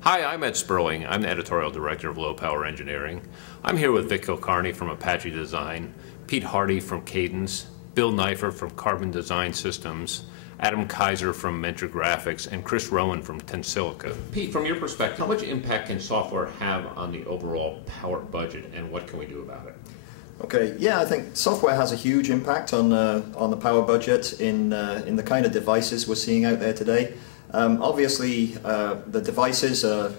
Hi, I'm Ed Sperling. I'm the Editorial Director of Low Power Engineering. I'm here with Vic Kulkarni from Apache Design, Pete Hardee from Cadence, Bill Neifert from Carbon Design Systems, Adam Kaiser from Mentor Graphics, and Chris Rowen from Tensilica. Pete, from your perspective, how much impact can software have on the overall power budget, and what can we do about it? Okay, yeah, I think software has a huge impact on the power budget in the kind of devices we're seeing out there today. Obviously, the devices are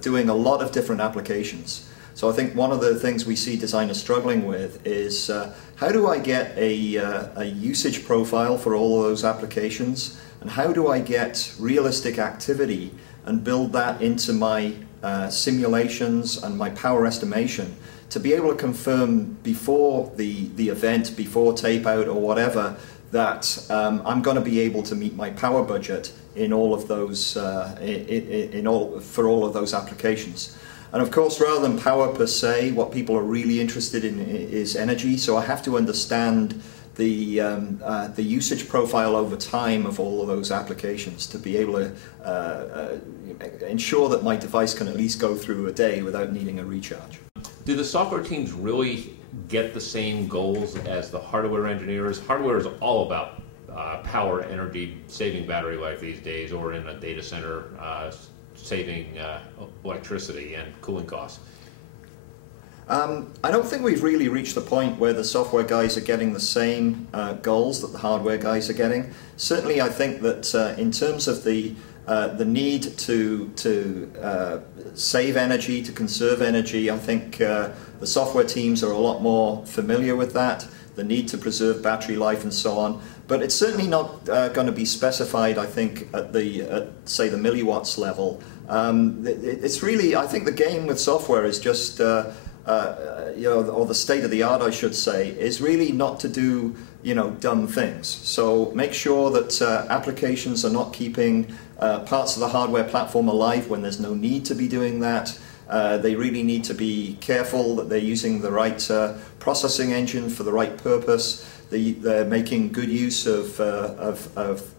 doing a lot of different applications. So I think one of the things we see designers struggling with is how do I get a usage profile for all of those applications, and how do I get realistic activity and build that into my simulations and my power estimation to be able to confirm before the event, before tape out or whatever, that I'm going to be able to meet my power budget in all of those for all of those applications. And of course, rather than power per se, what people are really interested in is energy. So I have to understand the usage profile over time of all of those applications to be able to ensure that my device can at least go through a day without needing a recharge. Do the software teams really get the same goals as the hardware engineers? Hardware is all about power, energy, saving battery life these days, or in a data center, saving electricity and cooling costs. I don't think we've really reached the point where the software guys are getting the same goals that the hardware guys are getting. Certainly, I think that in terms of the need to save energy, to conserve energy, I think the software teams are a lot more familiar with that, the need to preserve battery life and so on. But it's certainly not going to be specified, I think, at say the milliwatts level. It's really, I think the game with software is just, or the state of the art, I should say, is really not to do, dumb things. So make sure that applications are not keeping parts of the hardware platform alive when there's no need to be doing that. They really need to be careful that they're using the right processing engine for the right purpose. They're making good use of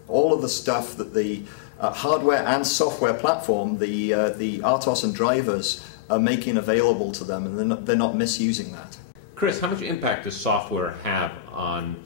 all of the stuff that the hardware and software platform, the RTOS and drivers, are making available to them, and they're not misusing that. Chris, how much impact does software have on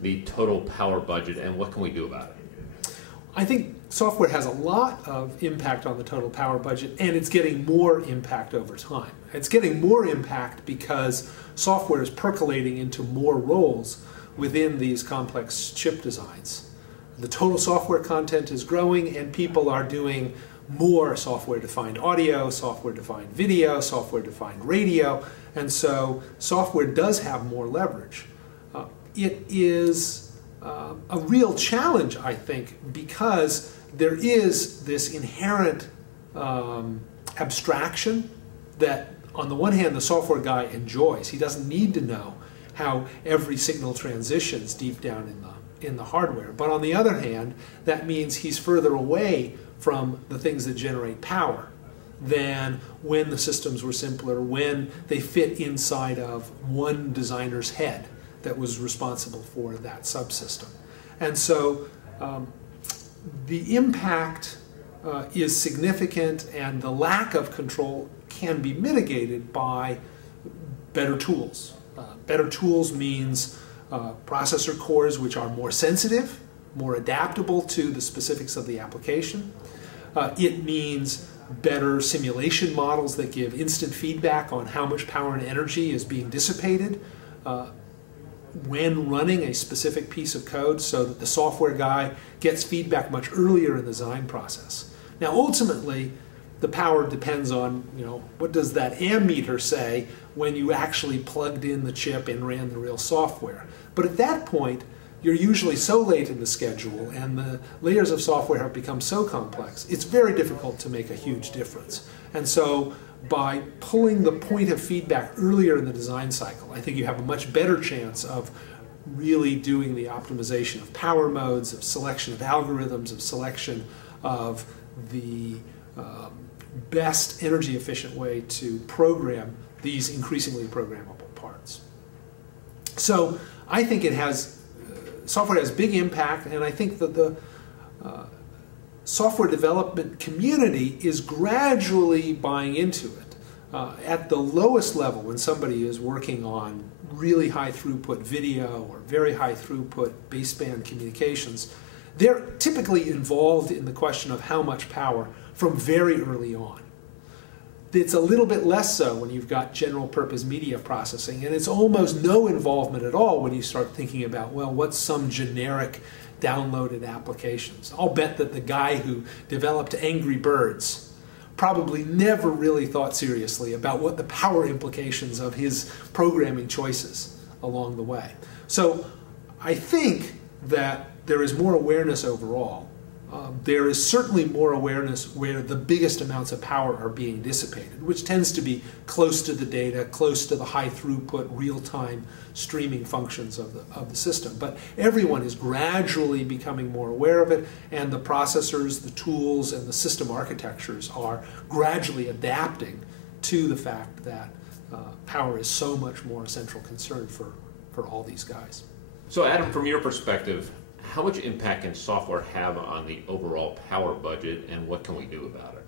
the total power budget, and what can we do about it? I think software has a lot of impact on the total power budget, and it's getting more impact over time. It's getting more impact because software is percolating into more roles within these complex chip designs. The total software content is growing, and people are doing more software-defined audio, software-defined video, software-defined radio, and so software does have more leverage. It is a real challenge, I think, because there is this inherent abstraction that, on the one hand, the software guy enjoys. He doesn't need to know how every signal transitions deep down in the hardware. But on the other hand, that means he's further away from the things that generate power than when the systems were simpler, when they fit inside of one designer's head that was responsible for that subsystem. And so the impact is significant, and the lack of control can be mitigated by better tools. Better tools means processor cores which are more sensitive, more adaptable to the specifics of the application. It means better simulation models that give instant feedback on how much power and energy is being dissipated when running a specific piece of code, so that the software guy gets feedback much earlier in the design process. Now ultimately, the power depends on, what does that ammeter say when you actually plugged in the chip and ran the real software. But at that point, you're usually so late in the schedule, and the layers of software have become so complex, it's very difficult to make a huge difference. And so by pulling the point of feedback earlier in the design cycle, I think you have a much better chance of really doing the optimization of power modes, of selection of algorithms, of selection of the best energy efficient way to program these increasingly programmable parts. So I think it has, software has big impact, and I think that the software development community is gradually buying into it. At the lowest level, when somebody is working on really high throughput video or very high throughput baseband communications, they're typically involved in the question of how much power from very early on. It's a little bit less so when you've got general purpose media processing, and it's almost no involvement at all when you start thinking about, well, what's some generic downloaded applications. I'll bet that the guy who developed Angry Birds probably never really thought seriously about what the power implications of his programming choices along the way. So I think that there is more awareness overall. There is certainly more awareness where the biggest amounts of power are being dissipated, which tends to be close to the data, close to the high throughput, real-time streaming functions of the system. But everyone is gradually becoming more aware of it, and the processors, the tools, and the system architectures are gradually adapting to the fact that power is so much more a central concern for all these guys. So Adam, from your perspective, how much impact can software have on the overall power budget, and what can we do about it?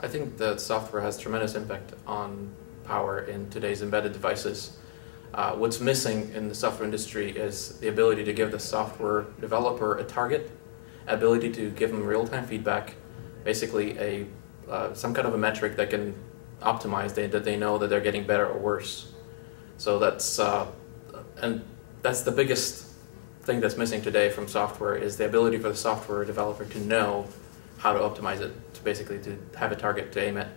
I think that software has tremendous impact on power in today's embedded devices. What's missing in the software industry is the ability to give the software developer a target, ability to give them real-time feedback, basically some kind of a metric that can optimize that they know that they're getting better or worse. So that's the biggest thing that's missing today from software is the ability for the software developer to know how to optimize it, to basically to have a target to aim at.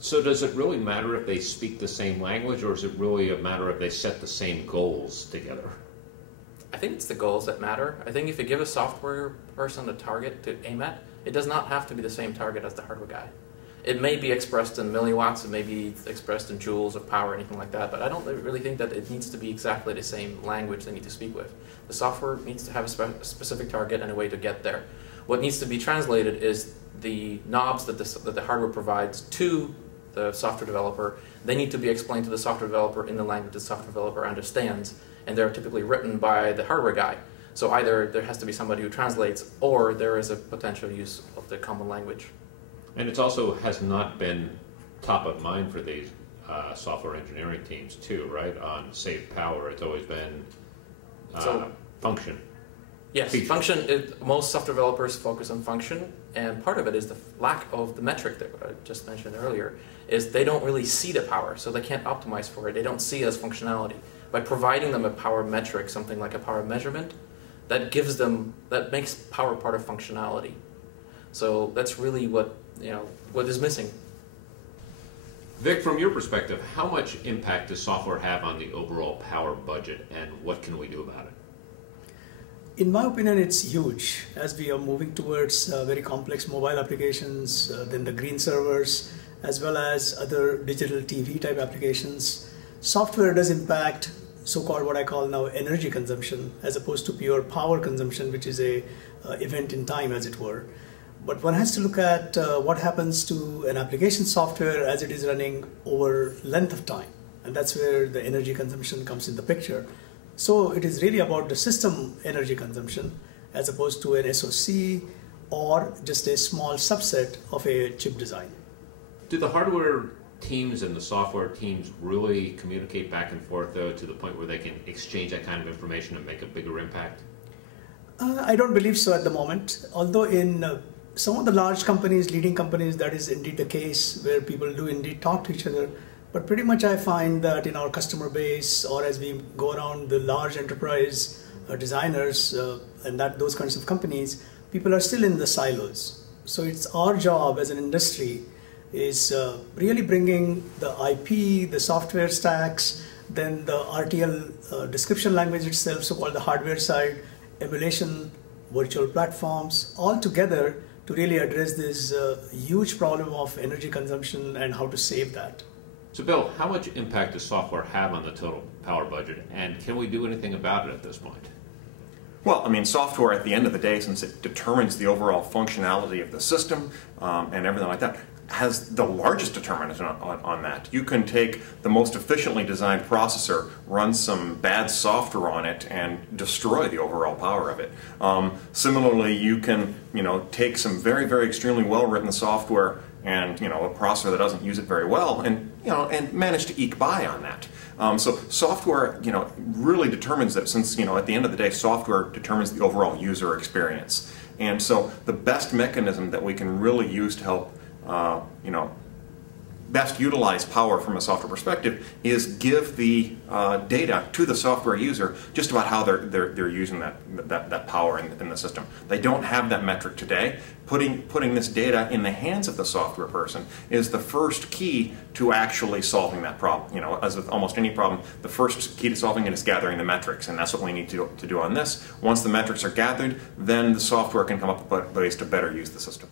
So does it really matter if they speak the same language, or is it really a matter if they set the same goals together? I think it's the goals that matter. I think if you give a software person a target to aim at, it does not have to be the same target as the hardware guy. It may be expressed in milliwatts, it may be expressed in joules of power, anything like that, but I don't really think that it needs to be exactly the same language they need to speak with. The software needs to have a specific target and a way to get there. What needs to be translated is the knobs that the hardware provides to the software developer. They need to be explained to the software developer in the language the software developer understands, and they're typically written by the hardware guy. So either there has to be somebody who translates, or there is a potential use of the common language. And it also has not been top of mind for these software engineering teams too, right? On save power, it's always been function. Yes, feature. Function. Most software developers focus on function, and part of it is the lack of the metric that I just mentioned earlier, is they don't really see the power, so they can't optimize for it. They don't see it as functionality. By providing them a power metric, something like a power measurement, that makes power part of functionality. So that's really what is missing. Vic, from your perspective, how much impact does software have on the overall power budget, and what can we do about it? In my opinion, it's huge. As we are moving towards very complex mobile applications, then the green servers, as well as other digital TV type applications, software does impact so-called what I call now energy consumption, as opposed to pure power consumption, which is a event in time, as it were. But one has to look at what happens to an application software as it is running over length of time. And that's where the energy consumption comes in the picture. So it is really about the system energy consumption as opposed to an SoC or just a small subset of a chip design. Do the hardware teams and the software teams really communicate back and forth, though, to the point where they can exchange that kind of information and make a bigger impact? I don't believe so at the moment, although in some of the large companies, leading companies, that is indeed the case where people do indeed talk to each other. But pretty much I find that in our customer base, or as we go around the large enterprise designers and those kinds of companies, people are still in the silos. So it's our job as an industry is really bringing the IP, the software stacks, then the RTL description language itself, so-called the hardware side, emulation, virtual platforms, all together to really address this huge problem of energy consumption and how to save that. So Bill, how much impact does software have on the total power budget, and can we do anything about it at this point? Well, I mean, software at the end of the day, since it determines the overall functionality of the system and everything like that, has the largest determinant on that. You can take the most efficiently designed processor, run some bad software on it, and destroy the overall power of it. Similarly, you can take some very, very extremely well-written software and a processor that doesn't use it very well, and and manage to eke by on that. So software, really determines that, since at the end of the day, software determines the overall user experience. And so the best mechanism that we can really use to help best utilize power from a software perspective is give the data to the software user just about how they're using that power in the system. They don't have that metric today. Putting this data in the hands of the software person is the first key to actually solving that problem. As with almost any problem, the first key to solving it is gathering the metrics, and that's what we need to do on this. Once the metrics are gathered, then the software can come up with ways to better use the system.